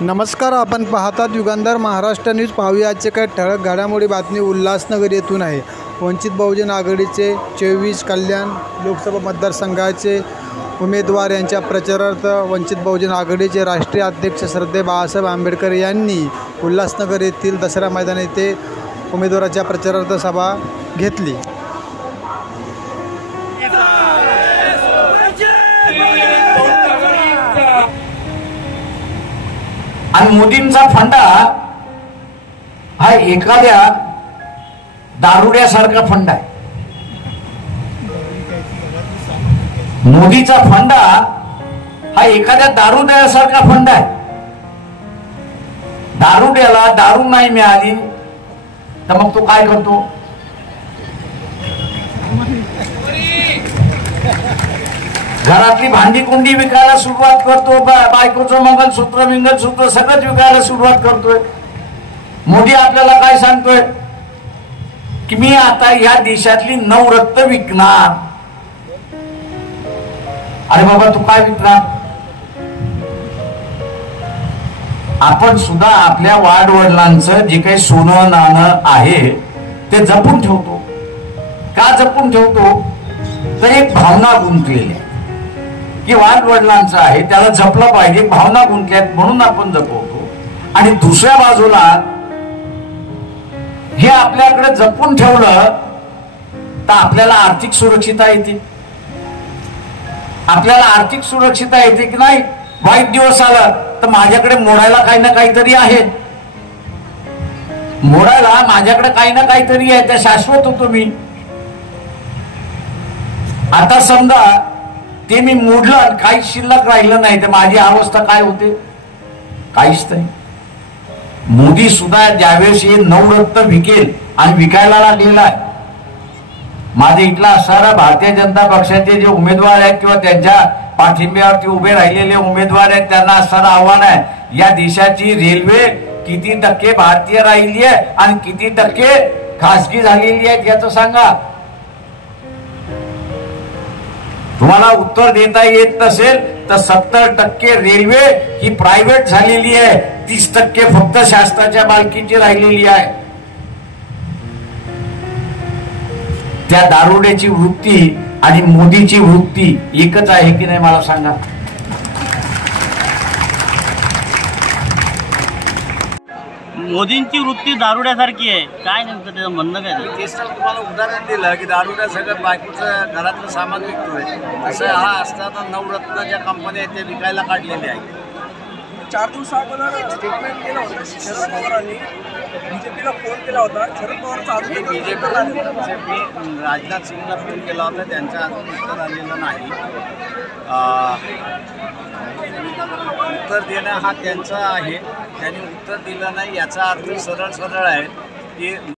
नमस्कार, आपण पाहतात युगंधर महाराष्ट्र न्यूज। पाहुयाचे काही ठळक घडामोडी बातमी उल्हासनगर येथून आहे। वंचित बहुजन आघाडीचे 24 कल्याण लोकसभा मतदारसंघाचे उमेदवार यांच्या प्रचारार्थ वंचित बहुजन आघाडीचे राष्ट्रीय अध्यक्ष श्रद्धेय बाळासाहेब आंबेडकर यांनी उल्हासनगर येथील दसरा मैदान येथे उमेदवाराच्या प्रचारार्थ सभा घेतली। आणि मोदींचा फंडा हा एखाद्या दारुड्यासारखा फंडा आहे। मोदीचा फंडा हा एखाद्या दारुड्यासारखा फंडा आहे। दारुड्याला दारू नाही मिळाली तर मग तो काय करतो? घरातली भांडी कुंडी विकायला सुरुवात करतो, बायकोचं मंगलसूत्र विंगलसूत्र सगळंच विकायला सुरुवात करतोय। मोदी आपल्याला काय सांगतोय की मी आता या देशातली नवरत्न विकणार। अरे बाबा, तू काय विकणार? आपण सुद्धा आपल्या वाडवडिलांचं जे काही सोनं नाणं आहे ते जपून ठेवतो। का जपून ठेवतो? तर एक भावना गुंतलेली आहे की वाडवडिलांचं आहे, त्याला जपलं पाहिजे, भावना गुंतल्यात म्हणून आपण जपवतो। आणि दुसऱ्या बाजूला हे आपल्याकडे जपून ठेवलं तर आपल्याला आर्थिक सुरक्षितता येते। आपल्याला आर्थिक सुरक्षितता येते की नाही? वाईट दिवस आला तर माझ्याकडे मोडायला काही ना काहीतरी आहे, मोडायला माझ्याकडे काही ना काहीतरी आहे, त्या शाश्वत होतो मी। आता समजा ते मी मोडलं, काही शिल्लक राहिलं नाही तर माझी अवस्था काय होते? काहीच नाही। मोदी सुद्धा ज्यावेळेस हे नवरत्न विकेल आणि विकायला लागलेला आहे, माझे इथला असणारा भारतीय जनता पक्षाचे जे उमेदवार आहेत किंवा त्यांच्या पाठिंब्यावरती उभे राहिलेले उमेदवार आहेत, त्यांना असणारं आव्हान आहे, या देशाची रेल्वे किती टक्के भारतीय राहिली आहे आणि किती टक्के खासगी झालेली आहे याचं सांगा। तुम्हाला उत्तर देता येत नसेल तर 70% रेल्वे ही प्रायव्हेट झालेली आहे, 30% फक्त शासनाच्या मालकीची राहिलेली आहे। त्या दारुड्याची वृत्ती आणि मोदीची वृत्ती एकच आहे की नाही मला सांगा। मोदींची वृत्ती दारुड्यासारखी आहे, काय नेमकं त्याचं म्हणणं काय? तेच तर तुम्हाला उदाहरण दिलं की दारुड्या सगळं बायकोचं घरातलं सामान विकतोय, तसं हा असताना नवरत्न ज्या कंपन्या आहेत त्या विकायला काढलेल्या आहेत। 4 दिवस अगोदर स्टेटमेंट केलं होतं शरद पवारांनी, बीजेपीला फोन केला होता। शरद पवारचा बीजेपी राजनाथ सिंगला फोन केला होता, त्यांचं अजून उत्तर आलेलं नाही। उत्तर देणं हा त्यांचा आहे, त्यांनी उत्तर दिलं नाही याचा अर्थ सरळ सरळ आहे की